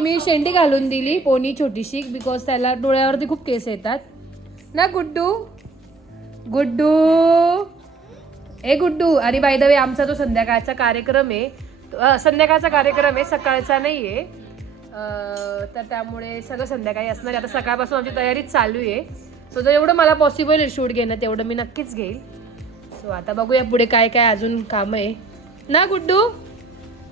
मी शेंडी घालून दिली पोनी छोटीशी बिकॉज त्याला डोळ्यावरती खूप केस येतात ना गुड्डू. गुड्डू ए गुड्डू. आणि बाय द वे आमचा तो संध्याकाळचा कार्यक्रम आहे, सकाळचा नाही आहे. तर त्यामुळे सगळं संध्याकाळी असणार. आता सकाळपासून आमची तयारी चालू आहे. सो जर एवढं मला पॉसिबल आहे शूट घेणं तेवढं मी नक्कीच घेईल. सो आता बघूया पुढे काय काय अजून काम आहे ना गुड्डू.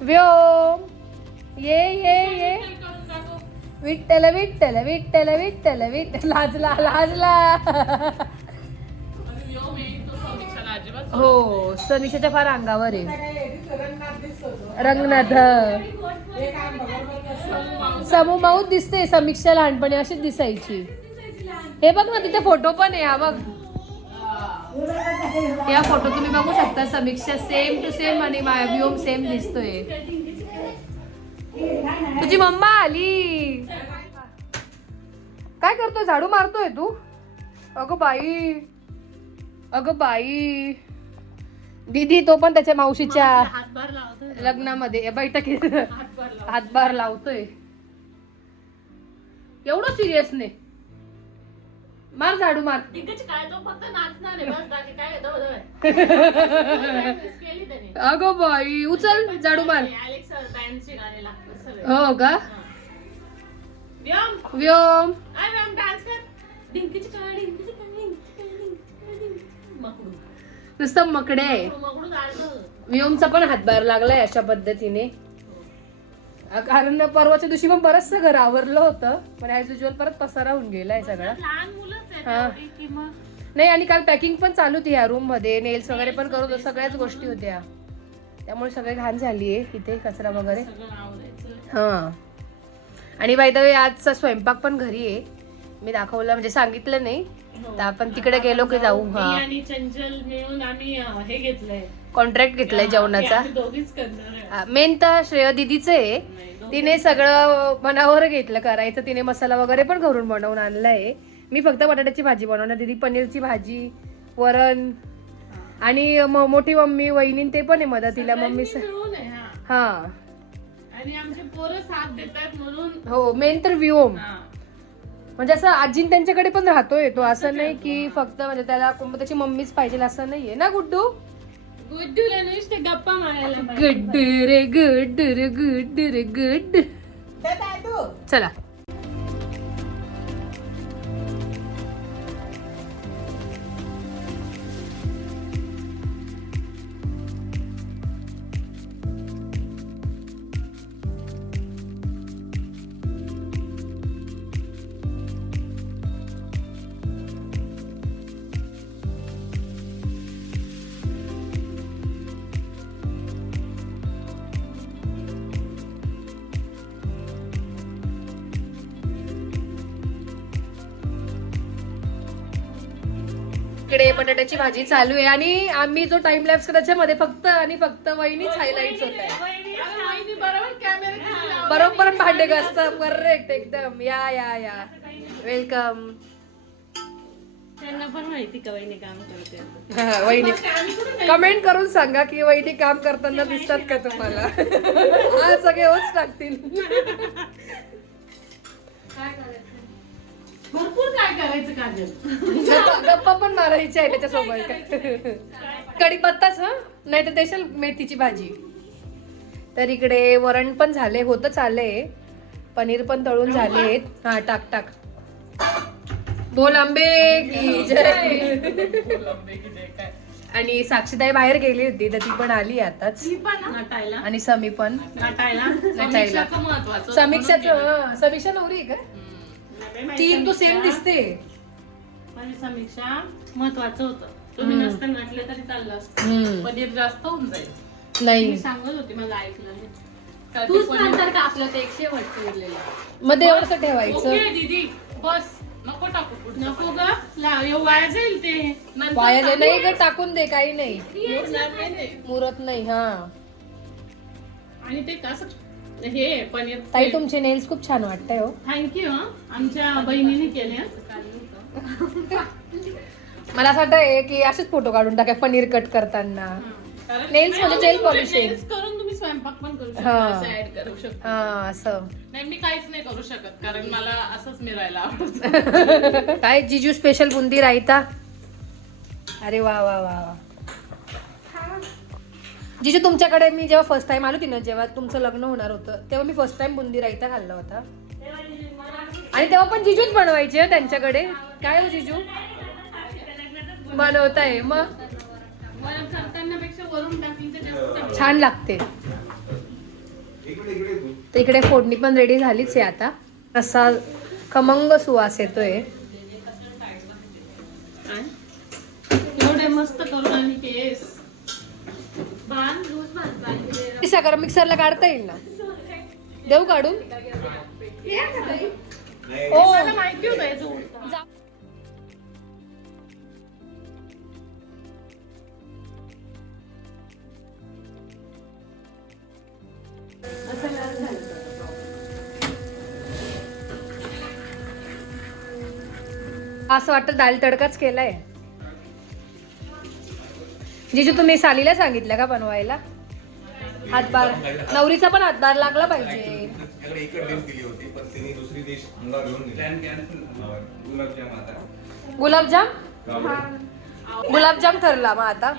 व्योम ये ये ये विठ्ठल विठ्ठल विठ्ठल विठ्ठल विठ्ठल. लाजला लाजला. हो समीक्षाच्या फार अंगावर आहे रंगनाथ. समू माऊत दिसते. समीक्षा लहानपणी अशीच दिसायची. हे बघ ना तिथे फोटो पण आहे. हा बघ या फोटो तुम्ही बघू शकता. समीक्षा सेम टू सेम आणि व्योम सेम दिसतोय. तुझी मम्मा आली. काय करतोय? झाडू मारतोय तू? अगं बाई अगं बाई. दीदी तो पण त्याच्या मावशीच्या लग्नामध्ये बैठकीत हातभार लावतोय. एवढं सिरियस नाही. मार झाडू मार. अगं बाई उचल झाडू मार. हो का व्योम नुसतं मकडे आहे. व्योमचा पण हातभार लागलाय अशा पद्धतीने. कारण परवाच्या दिवशी पण बरचसं घर आवरलं होतं पण ऍज युजल परत पसारा होऊन गेलाय सगळा. नाही आणि काल पॅकिंग पण चालू होती ह्या रूम मध्ये. नेल्स वगैरे पण करत होतो. सगळ्याच गोष्टी होत्या त्यामुळे सगळे घाण झालीये इथे कचरा वगैरे. हा आणि बाय द वे आजचा स्वयंपाक पण घरी आहे. मी दाखवलं म्हणजे सांगितलं नाही तर आपण तिकडे गेलो की जाऊ. हा आणि चंचल मिळून आम्ही हे घेतलंय कॉन्ट्रॅक्ट घेतलाय जेवणाचा. मेन तर श्रेय दीदीचं आहे. तिने सगळं मनावर घेतलं करायचं. तिने मसाला वगैरे पण घरून बनवून आणलाय. मी फक्त बटाट्याची भाजी बनवणार. दीदी पनीरची भाजी वरण आणि मोठी मम्मी वहिनी ते पण आहे मदतीला. मम्मी हा आणि आमचे पोरं साथ देतात म्हणून. हो मेन तर व्योम म्हणजे असं आजीन त्यांच्याकडे पण राहतोय तो. असं नाही की फक्त म्हणजे त्याला त्याची मम्मीच पाहिजे असं नाहीये ना गुड्डू. गुड्डूला नुसते गप्पा मारायला गुड रे गुड रे गुड रे गुड. चला इकडे बटाट्याची भाजी चालू आहे आणि आम्ही जो टाइम लॅप्स त्याच्यामध्ये फक्त आणि फक्त वहिनीच हायलाइट्स होत आहे. बरोबर भांडे घासतात. करेक्ट एकदम. या या या वेलकम. त्यांना पण माहिती का वहिनी काम करते. वहिनी कमेंट करून सांगा की वहिनी काम करताना दिसतात का तुम्हाला. हा सगळे होच टाकतील. भरपूर काय करायचं काजल. गप्पा पण मारायची आहे त्याच्यासोबत. कढीपत्ताच नाही तर देशाल मेथीची भाजी. तर इकडे वरण पण झाले होतच आले. पनीर पण तळून झाले. हा टाक टाक. बोल आंबे की जय. आणि साक्षीताई बाहेर गेली होती तर ती पण आली आताच. आणि समी पण नटायला. समीक्षा नवरी का तीन तो सेम दिसते. माझी समीक्षा महत्वाचं होतं. तुम्ही नसता म्हटले तरी चाललं असतं. पनीर जास्त होऊन जाईल. नाही सांगत होती मला ऐकलं नाही. तूच नंतर का आपलं ते 100 वाटतं उरलेलं मध्ये एवढं ठेवायचं. दीदी बस नको टाकू. नको ग वाया जाईल ते. वाया नाही ग टाकून दे. काही नाही मुरत नाही. हा आणि ते कसं हे पनीर. ताई तुमचे नेल्स खूप छान वाटतंय. हो थँक्यू. आमच्या बहिणीने केले. मला असं वाटतंय की असेच फोटो काढून टाका पनीर कट करताना. नेल्स म्हणजे जेल पॉलिशिंग करून तुम्ही स्वयंपाक पण करू शकते, हा. असं ऍड करू शकते. हा असं. नाही मी काहीच नाही करू शकत कारण मला असंच मिळायला आवडतं. काय जिजू स्पेशल बुंदी रायता. अरे वा वा वा वा. जिजू तुमच्याकडे मी जेव्हा फर्स्ट टाइम आलो होती ना, जेव्हा तुमचं लग्न होणार होतं तेव्हा मी फर्स्ट टाइम बुंदी रायता खाल्ला होता. आणि तेव्हा पण जिजूच बनवायचे हं त्यांच्याकडे. काय हो जिजू बनवताय मग वरून करतानापेक्षा वरून टाकली तर जास्त चांगलं. छान लागते. तर इकडे फोडणी पण रेडी झालीच आहे आता. असा खमंग सुवास येतोय. एवढे मस्त करून आणि केस सगळं मिक्सरला काढता येईल ना. देऊ काढून. हो मला माहिती होतं याचं. असं वाटतं दाल तडकाच केलाय. जिजू तुम्ही सालीला सांगितलं का बनवायला? हातभार नवरीचा पण हातभार लागला पाहिजे. एकच डिश दिली होती पण तिने दुसरी डिश अंगावर घेऊन गुलाबजाम. गुलाबजाम ठरला मग आता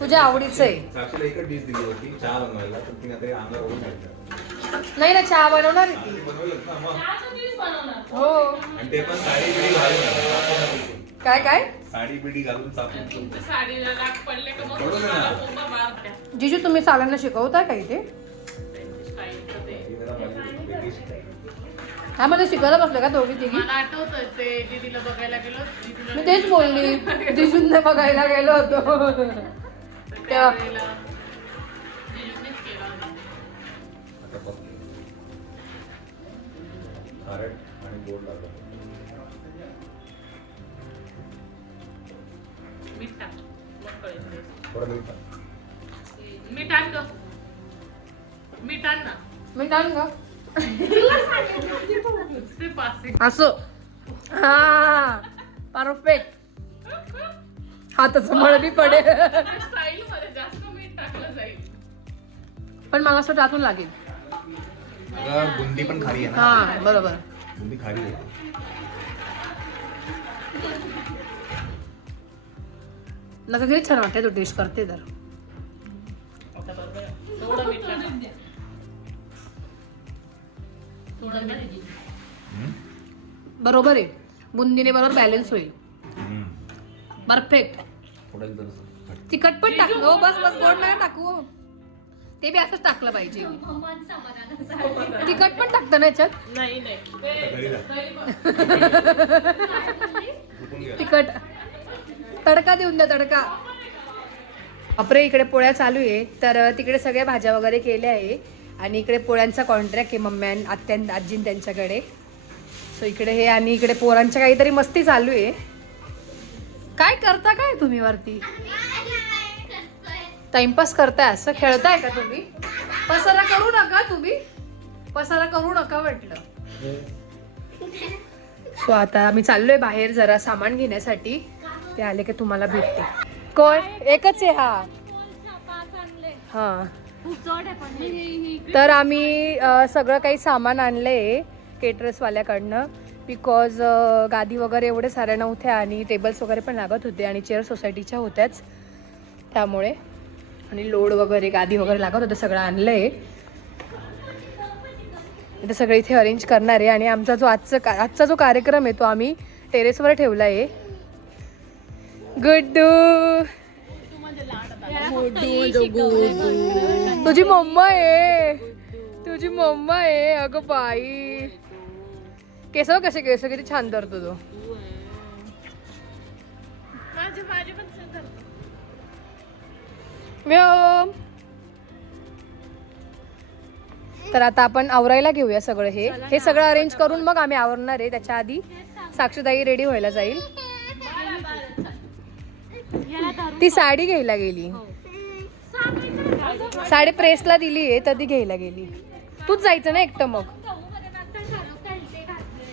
तुझ्या आवडीचं आहे. साक्षीला एकच डिश दिली होती चहा बनवायला तर तिने आता अंगावर ओढून टाकलं. नाही ना चहा बनवणार आहे ती. बनवलं ना मग हो. आणि ते पण साडी बिडी घालून काय काय साडी बिडी घालून चापून साडीला राग पडले का मग पडू दे ना. मला पूर्ण मारत्या. जिजू तुम्ही सालांना शिकवताय का इथे? हा मला शिकायला बसलं का दोघी तिघी? मला आठवतंय ते दीदीला बघायला गेलो दीदीला मी तेच बोलली. जिजूंना बघायला गेलो होतो तेव्हा. त्यावेळेला जिजूनेच केला होता. खारट आणि गोड लागलं. मीठ टाक मग कळेल. थोडं मीठ टाक. मीठ आण गं. मीठ आण ना. मी टाळून का ते पासिंग असं. हा परफेक्ट. हाताचं मळबी पडेल स्टाईल मध्ये जास्त मीठ टाकलं जाईल. पण मला असं टाकून लागेल. अगं बुंदी पण खारी आहे ना. हा बरोबर. बुंदी खारी आहे. नका किती छान वाटते. तो टेस्ट करते तर. आता बरोबर आहे. थोडं मीठ टाक. थोडं मीठ. बरोबर आहे. बुंदीने बरोबर बॅलन्स होईल. हम्म. परफेक्ट. थोडं एकदम तिखट पण टाकलं. हो बस बस गोड नका टाकू. ते बी असंच टाकलं पाहिजे. तिखट पण टाकतं ना याच्यात. नाही नाही घरी जा. झोपून घ्या. तिखट तडका देऊन द्या तडका. बापरे इकडे पोळ्या चालू आहे. तर तिकडे सगळ्या भाज्या वगैरे केल्या आहे आणि इकडे पोळ्यांचा कॉन्ट्रॅक्ट आहे मम्म्या आजीन त्यांच्याकडे. सो इकडे हे आणि इकडे पोरांच्या काहीतरी मस्ती चालू आहे. काय करता काय तुम्ही वरती? टाइमपास करताय. असं खेळताय का तुम्ही? पसारा करू नका तुम्ही. पसारा करू नका म्हटलं. सो आता आम्ही चाललोय बाहेर जरा सामान घेण्यासाठी. ते आले की तुम्हाला भेटते. कोण एकच आहे हा. हा तर आम्ही सगळं काही सामान आणलंय केटरर्सवाल्याकडनं. बिकॉज गादी वगैरे एवढे साऱ्या नव्हत्या आणि टेबल्स वगैरे पण लागत होते आणि चेअर सोसायटीच्या होत्याच त्यामुळे. आणि लोड वगैरे गादी वगैरे लागत होतं. सगळं आणलं आहे. इथे सगळं इथे अरेंज करणार आहे. आणि आमचा जो आजचा जो कार्यक्रम आहे तो आम्ही टेरेसवर ठेवला आहे. गुड्डू तुझी मम्मा आहे. तुझी मम्मा आहे. अगं बाई केस कसे केस किती छान धरतो तो. माझे पण सुंदर. व्योम. तर आता आपण आवरायला घेऊया सगळं. हे सगळं अरेंज करून मग आम्ही आवरणार आहे. त्याच्या आधी साक्षीताई रेडी व्हायला जाईल. ती साडी घ्यायला गेली. साडी प्रेसला दिली आहे तर ती घ्यायला गेली. तूच जायचं ना एकटं मग.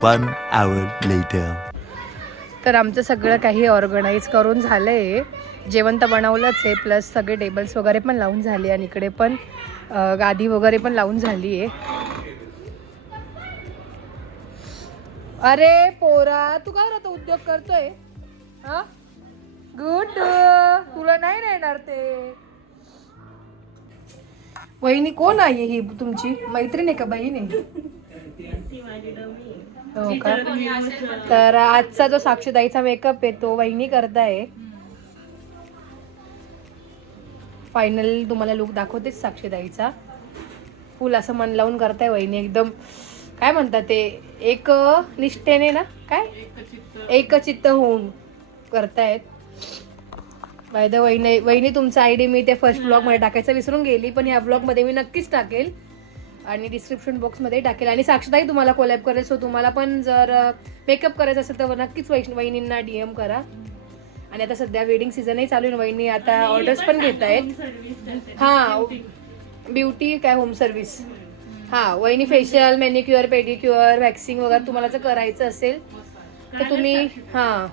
1 hour later. तर आमचं सगळं काही ऑर्गनाईज करून झालं आहे. जेवण तर बनवलंच आहे, प्लस सगळे टेबल्स वगैरे पण लावून झाले आणि इकडे पण गादी वगैरे पण लावून झाली आहे. अरे पोरा, तू काय राहतो उद्योग करतोय? हा गुड, तुला नाही येणार ते. वहिनी कोण आहे ही तुमची मैत्रीण आहे का बहीण आहे? हो का? तर आजचा जो साक्षीताईचा मेकअप आहे तो वहिनी करताय. फायनल तुम्हाला लुक दाखवतेच साक्षीताईचा. फुल असं मन लावून करताय वहिनी, एकदम काय म्हणतात ते एक निष्ठेने ना, काय एकचित्त होऊन करतायत. बाय द वहिनी तुमचा आयडी मी त्या फर्स्ट ब्लॉग मध्ये टाकायचं विसरून गेली, पण ह्या ब्लॉग मध्ये मी नक्कीच टाकेल आणि डिस्क्रिप्शन बॉक्स मध्ये टाकेल. आणि साक्षीताई तुम्हाला कोलॅब करेल, सो तुम्हाला पण जर मेकअप करायचं असेल तर नक्कीच वहिनींना DM करा. आणि आता सध्या वेडिंग सीझनही चालू आहे, वहिनी आता ऑर्डर्स पण घेत आहेत. हा ब्युटी काय होम सर्व्हिस. हा वहिनी फेशियल, मॅनिक्युअर, पेडिक्युअर, वॅक्सिंग वगैरे तुम्हाला जर करायचं असेल तर तुम्ही हा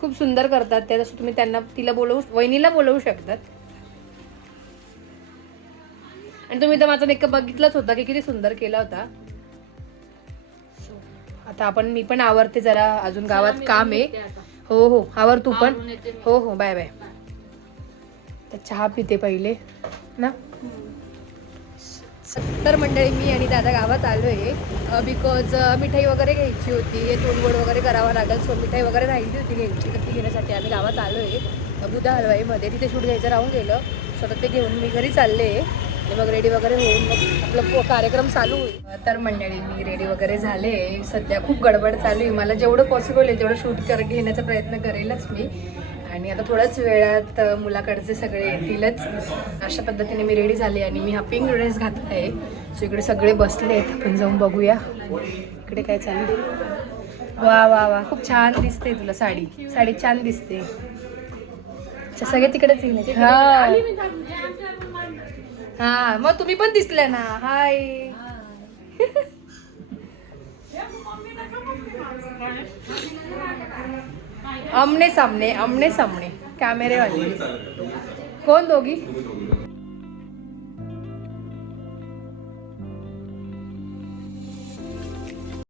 खूप सुंदर करतात त्या, तसं तुम्ही त्यांना वहिनीला बोलवू शकतात. आणि तुम्ही तर माझा मेकअप बघितलाच होता की किती सुंदर केला होता. आता मी पण आवरते जरा, अजून गावात काम आहे. हो हो आवर तू पण. हो हो बाय बाय. तर चहा पिते पहिले ना. तर मंडळी मी आणि दादा गावात आलो आहे बिकॉज मिठाई वगैरे घ्यायची होती, तोंडगोड वगैरे करावा लागेल. सो मिठाई वगैरे राहिली होती घ्यायची, तर ती घेण्यासाठी आम्ही गावात आलो आहे बुधा हलवाईमध्ये. तिथे शूट घ्यायचं राहून गेलं, स्वतः ते घेऊन मी घरी चालले आणि मग रेडी वगैरे होऊन मग आपला कार्यक्रम चालू होईल. तर मंडळी मी रेडी वगैरे झाले. सध्या खूप गडबड चालू आहे, मला जेवढं पॉसिबल आहे तेवढं शूट घेण्याचा प्रयत्न करेलच मी. आणि आता थोड्याच वेळात मुलाकडचे सगळे येतीलच. अशा पद्धतीने मी रेडी झाले आणि मी हा पिंक ड्रेस घातला आहे. सो इकडे सगळे बसले आहेत, आपण जाऊन बघूया इकडे काय चालू. वा वा वा खूप छान दिसते तुला साडी छान दिसते. सगळे तिकडेच येईल. हा मग तुम्ही पण दिसले ना. हाय आमने सामने कॅमेरे वाले. कोण दोघी?